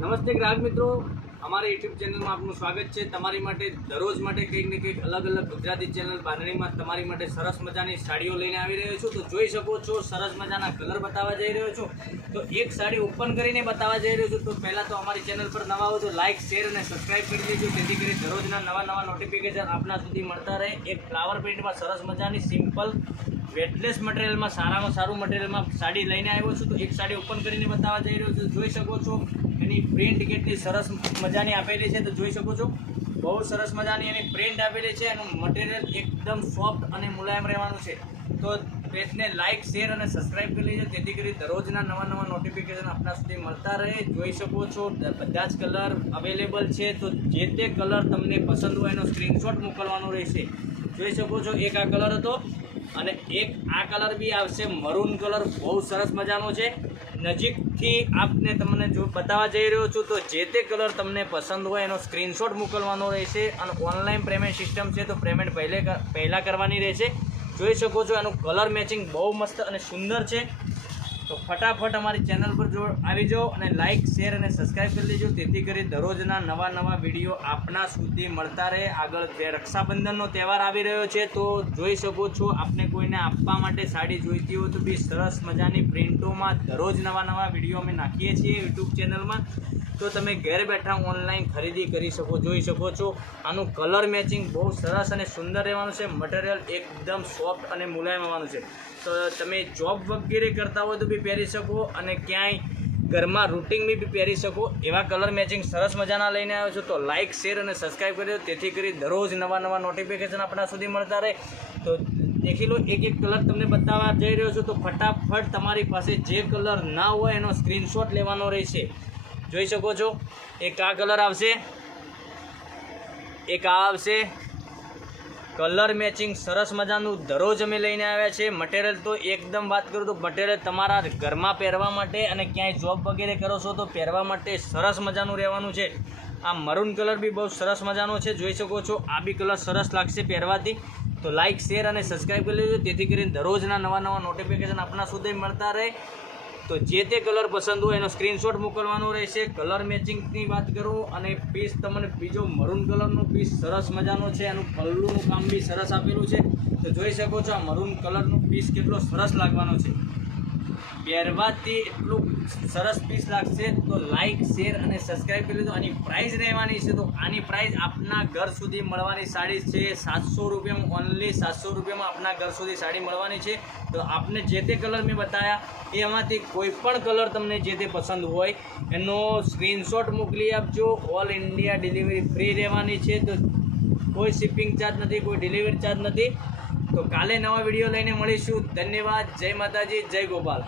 નમસ્તે ગ્રાહક મિત્રો, અમારા યુટ્યુબ ચેનલમાં આપનું સ્વાગત છે। તમારી માટે દરરોજ માટે કંઈક ને કંઈક અલગ અલગ ગુજરાતી ચેનલ બાંધણીમાં તમારી માટે સરસ મજાની સાડીઓ લઈને આવી રહ્યો છું। તો જોઈ શકો છો સરસ મજાના કલર બતાવવા જઈ રહ્યો છું। તો એક સાડી ઓપન કરીને બતાવવા જઈ રહ્યો છું। તો પહેલાં તો અમારી ચેનલ પર નવા હો તો લાઇક શેર અને સબસ્ક્રાઈબ કરી દેજો, જેથી કરી દરરોજના નવા નોટિફિકેશન આપના સુધી મળતા રહે। એક ફ્લાવર પ્રિન્ટમાં સરસ મજાની સિમ્પલ વેટલેસ મટીરિયલમાં સારામાં સારું મટીરિયલમાં સાડી લઈને આવ્યો છું। તો એક સાડી ઓપન કરીને બતાવવા જઈ રહ્યો છું। જોઈ શકો છો એની પ્રિન્ટ કેટલી સરસ મજાની આપેલી છે। તો જોઈ શકો છો બહુ સરસ મજાની એની પ્રિન્ટ આપેલી છે। એનું મટીરિયલ એકદમ સોફ્ટ અને મુલાયમ રહેવાનું છે। તો પેજને લાઇક શેર અને સબસ્ક્રાઈબ કરી લેજો, જેથી કરી દરરોજના નવા નોટિફિકેશન આપણા સુધી મળતા રહે। જોઈ શકો છો બધા જ કલર અવેલેબલ છે। તો જે તે કલર તમને પસંદ હોય એનો સ્ક્રીનશોટ મોકલવાનો રહેશે। જોઈ શકો છો એક આ કલર હતો અને એક આ કલર બી આવશે, મરૂન કલર બહુ સરસ મજાનો છે। નજીકથી આપને તમને જો બતાવવા જઈ રહ્યો છું। તો જે તે કલર તમને પસંદ હોય એનો સ્ક્રીનશોટ મોકલવાનો રહેશે અને ઓનલાઈન પેમેન્ટ સિસ્ટમ છે, તો પેમેન્ટ પહેલાં કરવાની રહેશે। જોઈ શકો છો એનું કલર મેચિંગ બહુ મસ્ત અને સુંદર છે। તો ફટાફટ અમારી ચેનલ પર જો આવી જાઓ અને લાઇક શેર અને સબસ્ક્રાઈબ કરી લેજો, તેથી કરી દરરોજના નવા વિડીયો આપના સુધી મળતા રહે। આગળ રક્ષાબંધનનો તહેવાર આવી રહ્યો છે, તો જોઈ શકો છો આપને કોઈને આપવા માટે સાડી જોઈતી હોય તો બી સરસ મજાની પ્રિન્ટોમાં દરરોજ નવા વિડીયો અમે નાખીએ છીએ યુટ્યુબ ચેનલમાં। તો તમે ઘેર બેઠા ઓનલાઈન ખરીદી કરી શકો। જોઈ શકો છો આનું કલર મેચિંગ બહુ સરસ અને સુંદર રહેવાનું છે। મટીરિયલ એકદમ સોફ્ટ અને મુલાયમ આવવાનું છે। તો તમે જોબ વગેરે કરતા હોય તો બી પહેરી શકો અને ક્યાંય ઘરમાં રૂટિંગમાં બી પહેરી શકો એવા કલર મેચિંગ સરસ મજાના લઈને આવ્યો છું। તો લાઇક શેર અને સબસ્ક્રાઈબ કરી દો, તેથી કરી દરરોજ નવા નોટિફિકેશન આપણા સુધી મળતા રહે। તો દેખી લો એક કલર તમને બતાવવા જઈ રહ્યો છું। તો ફટાફટ તમારી પાસે જે કલર ના હોય એનો સ્ક્રીનશોટ લેવાનો રહેશે। જોઈ શકો છો એક આ કલર આવશે, એક આ આવશે। કલર મેચિંગ સરસ મજાનું દરરોજ અમે લઈને આવ્યા છે। મટીરિયલ તો એકદમ વાત કરું તો મટીરિયલ તમારા ઘરમાં પહેરવા માટે અને ક્યાંય જોબ વગેરે કરો છો તો પહેરવા માટે સરસ મજાનું રહેવાનું છે। આ મરૂન કલર બી બહુ સરસ મજાનો છે। જોઈ શકો છો આ બી કલર સરસ લાગશે પહેરવાથી। તો લાઇક શેર અને સબસ્ક્રાઈબ કરી લેજો, જેથી કરીને દરરોજના નવા નોટિફિકેશન આપણા સુધી મળતા રહે। તો જે તે કલર પસંદ હોય એનો સ્ક્રીનશોટ મોકલવાનો રહેશે। કલર મેચિંગની વાત કરું અને પીસ તમને બીજો મરૂન કલરનો પીસ સરસ મજાનો છે। એનું પલ્લુનું કામ બી સરસ આપેલું છે। તો જોઈ શકો છો આ મરૂન કલરનો પીસ કેટલો સરસ લાગવાનો છે, પહેરવાથી એટલું સરસ પીસ લાગશે। તો લાઇક શેર અને સબસ્ક્રાઈબ કરી લીધો। આની પ્રાઇસ રહેવાની છે, તો આની પ્રાઇસ આપના ઘર સુધી મળવાની સાડી છે 700 રૂપિયામાં, ઓનલી 700 રૂપિયામાં આપના ઘર સુધી સાડી મળવાની છે। તો આપને જે તે કલર મેં બતાવ્યા એમાંથી કોઈ પણ કલર તમને જે તે પસંદ હોય એનો સ્ક્રીનશોટ મોકલી આપજો। ઓલ ઇન્ડિયા ડિલિવરી ફ્રી રહેવાની છે। તો કોઈ શિપિંગ ચાર્જ નથી, કોઈ ડિલિવરી ચાર્જ નથી। તો કાલે નવા વિડીયો લઈને મળીશું। ધન્યવાદ, જય માતાજી, જય ગોપાલ।